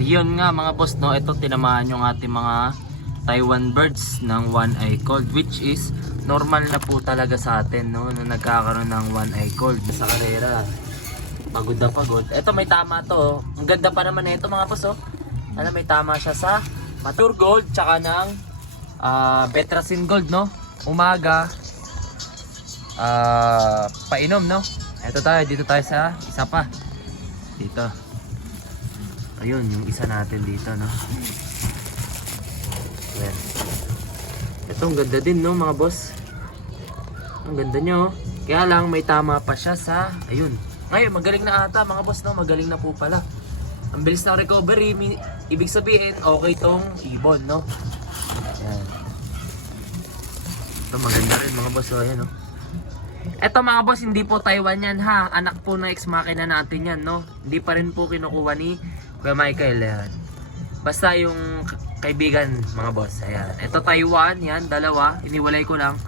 Yun nga mga boss, no, ito tinamaan yung ating mga Taiwan birds ng one eye cold, which is normal na po talaga sa atin, no, na nagkakaroon ng one eye cold sa karera. Pagod na pagod. Ito may tama to, ang ganda pa naman na ito mga boss, oh. Ano, may tama siya sa mature gold tsaka ng Betracin gold, no. Umaga painom, no. Ito tayo, dito tayo sa isa pa dito. Ayun, yung isa natin dito, no. Ayan. Ito, ang ganda din, no, mga boss. Ang ganda nyo. Kaya lang, may tama pa siya sa, ayun. Ngayon, magaling na ata, mga boss, no. Magaling na po pala. Ang bilis ng recovery, ibig sabihin, okay tong ibon, no. Ayan. Ito, maganda rin, mga boss, oh, ayan, no. Ito mga boss, hindi po Taiwan yan, ha. Anak po ng ex-makina natin yan, no. Hindi pa rin po kinukuha ni Kuya Michael, yan. Basta yung kaibigan, mga boss, ayan. Ito Taiwan, yan, dalawa. Iniwalay ko lang.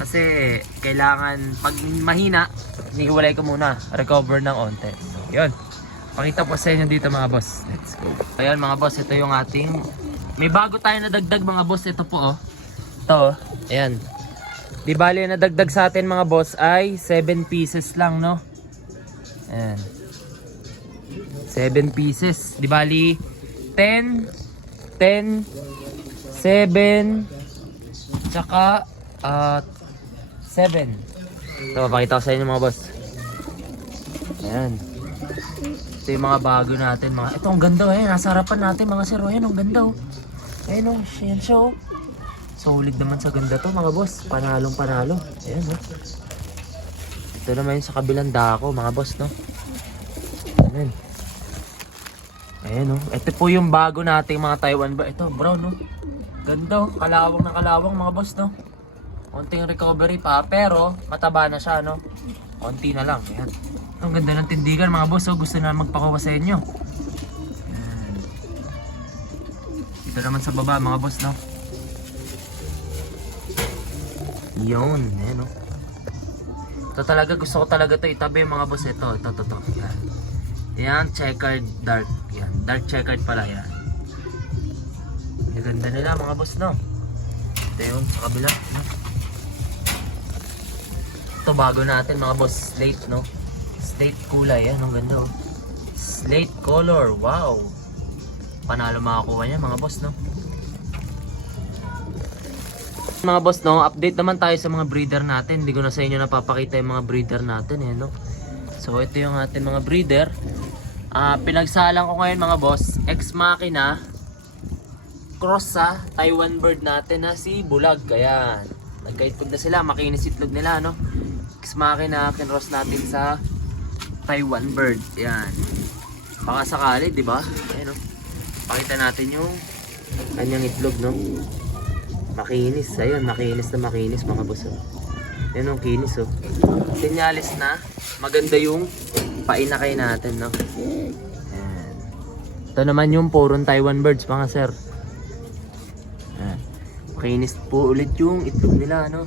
Kasi kailangan, pag mahina, iniwalay ko muna. Recover ng onte. So, yun. Pakita po sa inyo dito mga boss. Let's go. Ayan mga boss, ito yung ating, may bago tayo na dagdag mga boss. Ito po, oh. Ito, oh. Ayan. Di bali na dagdag sa atin mga boss ay 7 pieces lang, no. Ayan. 7 pieces. Di bali 10, 10, 7, tsaka 7. Ito, papakita ko sa inyo mga boss. Ayan. Ito yung mga bago natin. Ito, ang ganda eh. Nasa harapan natin mga sir. Ayan, ang ganda oh. Ayan oh. Ayan siya oh. Solid naman sa ganda to mga boss. Panalong panalo. Ayan oh. Ito naman yung sa kabilang dako mga boss, no. Ayan. Ayan oh. Ito po yung bago nating mga Taiwan ba. Ito brown no. Ganda oh. Kalawang na kalawang mga boss, no. Konting recovery pa pero mataba na siya, no. Konti na lang. Ayan. Ang ganda ng tindigan mga boss, oh. Gusto na magpakuha sa inyo. Ayan. Ito naman sa baba mga boss, no. Yun, ayan oh. Ito talaga, gusto ko talaga ito itabi mga boss. Ito. Yan. Yan, checkered dark. Yan, dark checkered pala yan. Ang ganda nila mga boss, no. Ito yung sa kabila, no? Ito bago natin mga boss, slate, no. Slate kulay, yan, ang ganda oh. Slate color, wow. Panalo makakuha niya mga boss, no. Mga boss, no, update naman tayo sa mga breeder natin. Hindi ko na sa inyo napapakita yung mga breeder natin, eh, no. So ito yung ating mga breeder. Pinagsalang ko ngayon mga boss, ex-makina cross sa Taiwan bird natin na si Bulag. Ayan, nagkaitlog na sila, makinis itlog nila, no. Ex-makina kinross natin sa Taiwan bird. Ayan, baka sakali, di ba? Ayan, no. Pakita natin yung kanyang itlog, no. Makinis, ayun, makinis na makinis mga boss, oh. Yan ang kinis, oh. Sinyalis na maganda yung painakay natin, no. Ayan. Ito naman yung purong Taiwan birds mga sir. Ayan. Makinis po ulit yung itlog nila, no.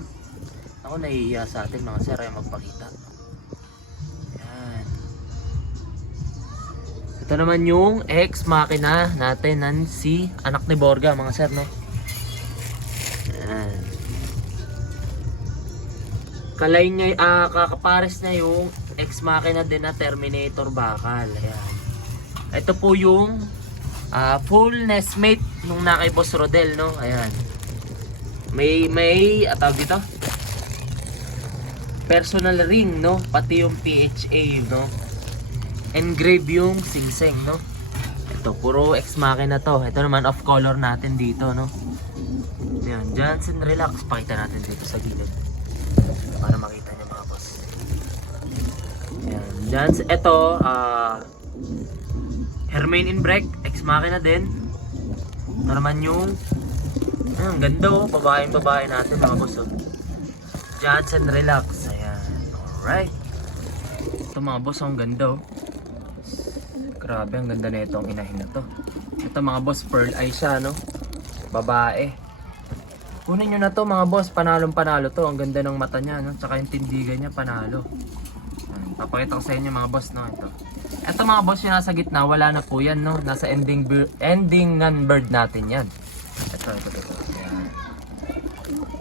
Ako nahihiya sa atin mga sir ay magpakita. Ayan. Ito naman yung ex-makina natin ng si anak ni Borga mga sir, no. Kalay niya, kakapares na yung ex-makina din na Terminator bakal. Ayan. Ito po yung full nest mate nung na kay Boss Rodel, no. Ayan. May tawag dito, personal ring, no. Pati yung PHA, no. Engrave yung singseng, no. Ito puro ex-makina to. Ito naman off color natin dito, no. Ayan, Johnson Relax. Pakita natin dito sa gilid para makita niyo mga boss. Ayan, Johnson. Ito, Hermain in Break, ex-makina din. Ito naman yung ang ganda oh, babae natin mga boss, oh. Johnson Relax. Ayan, alright. Ito mga boss, ang ganda oh. Grabe, ang ganda na ito, ang inahin na to. Ito mga boss, pearl eye siya, no. Babae. Kunin nyo na to mga boss, panalong panalo to. Ang ganda ng mata niya, no? Tsaka yung tindigan niya, panalo. Papakita ko sa inyo mga boss, no, ito. Ito mga boss, yung nasa gitna, wala na po yan, no. Nasa endingan bird natin yan. Ito. Yan.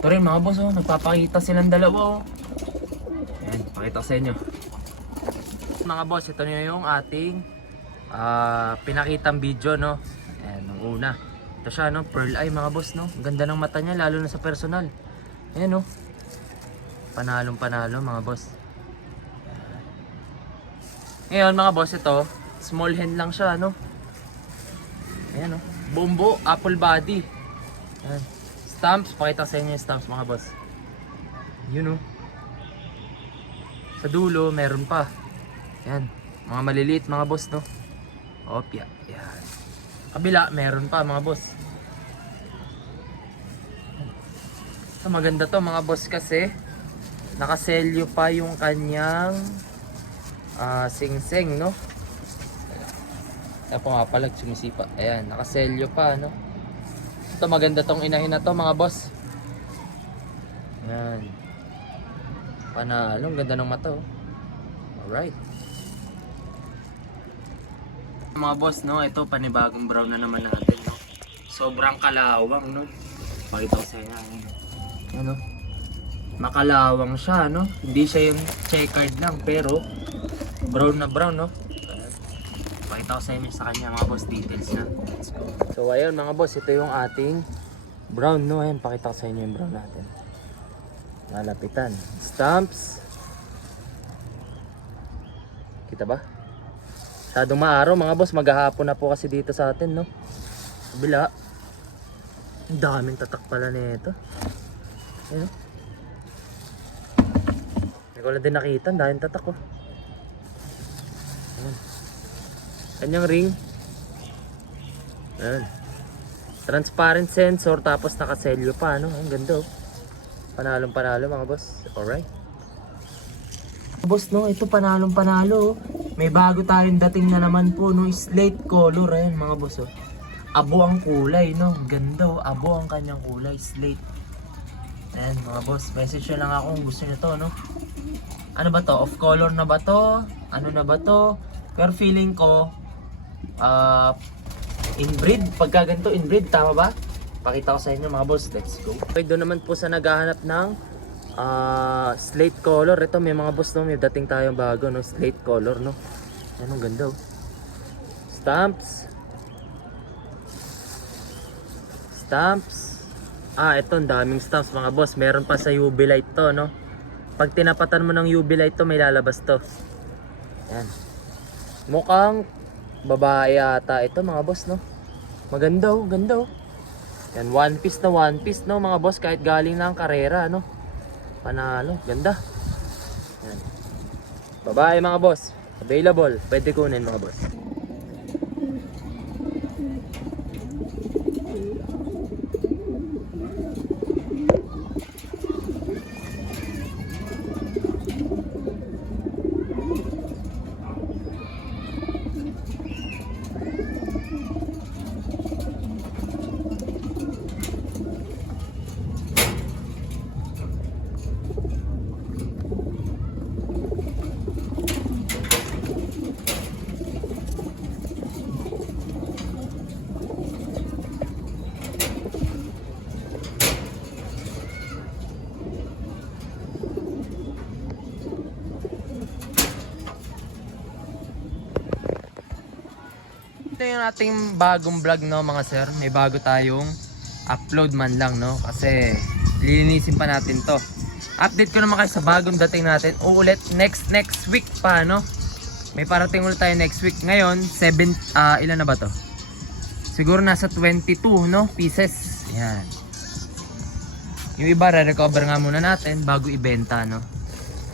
Ito rin mga boss, oh, nagpapakita silang dalawa, oh. Yan, pakita ko sa inyo. Mga boss, ito na yung ating pinakitang video, no. Ayan, nung una. Ito siya, no, pearl eye mga boss, no. Ang ganda ng mata niya, lalo na sa personal. Ayan, no. Panalong panalo mga boss. Ngayon mga boss, ito small hen lang siya, no. Ayan, no. Bumbo, apple body. Ayan. Stamps, pakita sa inyo yung stamps mga boss. Yun, no. Sa dulo meron pa. Ayan, mga maliliit mga boss, no. Opya. Ayan. Kabila meron pa mga boss. So, maganda to mga boss kasi nakaselyo pa yung kanyang sing-sing, no. Tapos nga pala sumisipa. Ayan, nakaselyo pa, no. Ito maganda tong inahin na to mga boss. Ayan. Panalo, ang ganda ng mata, oh. Alright. Mga boss, no, ito panibagong brown na naman natin, no. Sobrang kalawang, no. Pakita ko sa inyo. Ano? Makalawang siya, no. Hindi siya yung checkered lang, pero brown na brown, no. Pakita ko sa inyo sa kanya mga boss, details na. Let's go. So ayun mga boss, ito yung ating brown, no. Ayan, pakita ko sa inyo yung brown natin. Lalapitan. Stamps. Kita ba? Masyadong maaraw mga boss, maghahapon na po kasi dito sa atin, no. Kabila. Ang daming tatak pala nito. Ayan. Hindi ko lang din nakita, ang daming tatak, oh. Ayan. Kanyang ring. Ayan. Transparent sensor, tapos nakaselyo pa, no. Ang ganda, oh. Panalong panalo mga boss. Alright. Boss, no, ito panalong panalo, oh. May bago tayong dating na naman po, no, slate color. Ayan mga boss, oh. Abo ang kulay, no. Ganda, oh. Abo ang kanyang kulay, slate. Ayan mga boss, message nyo lang ako kung gusto nyo to, no. Ano ba to? Off color na ba to? Ano na ba to? Pero feeling ko inbreed. Pagka ganito inbreed, tama ba? Pakita ko sa inyo mga boss, let's go. Okay, doon naman po sa naghahanap ng slate color. Ito may mga boss, no, may dating tayong bago, no, slate color, no. Ayan, ang ganda, oh. Stamps. Ito ang daming stamps mga boss. Meron pa sa UV light to, no. Pag tinapatan mo ng UV light to, may lalabas to. Ayan. Mukhang babae ata ito mga boss, no. Maganda, oh, ganda, oh. Yan, one piece, no mga boss, kahit galing lang karera, no. Panalo, ganda. Yan. Babae mga boss, available, pwede kunin mga boss. Ito yung ating bagong vlog, no mga sir. May bago tayong upload man lang, no. Kasi lilinisin pa natin to. Update ko naman kayo sa bagong dating natin. Ulit next week pa, no. May parating ulit tayo next week. Ngayon, ilan na ba to? Siguro nasa 22, no, pieces. Yan. Yung iba re-recover nga muna natin bago ibenta, no.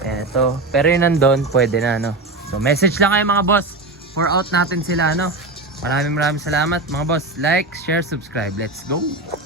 Ayan, ito. Pero yun nandun, pwede na, no. So message lang kayo mga boss. For out natin sila, no. Maraming salamat mga boss. Like, share, subscribe. Let's go!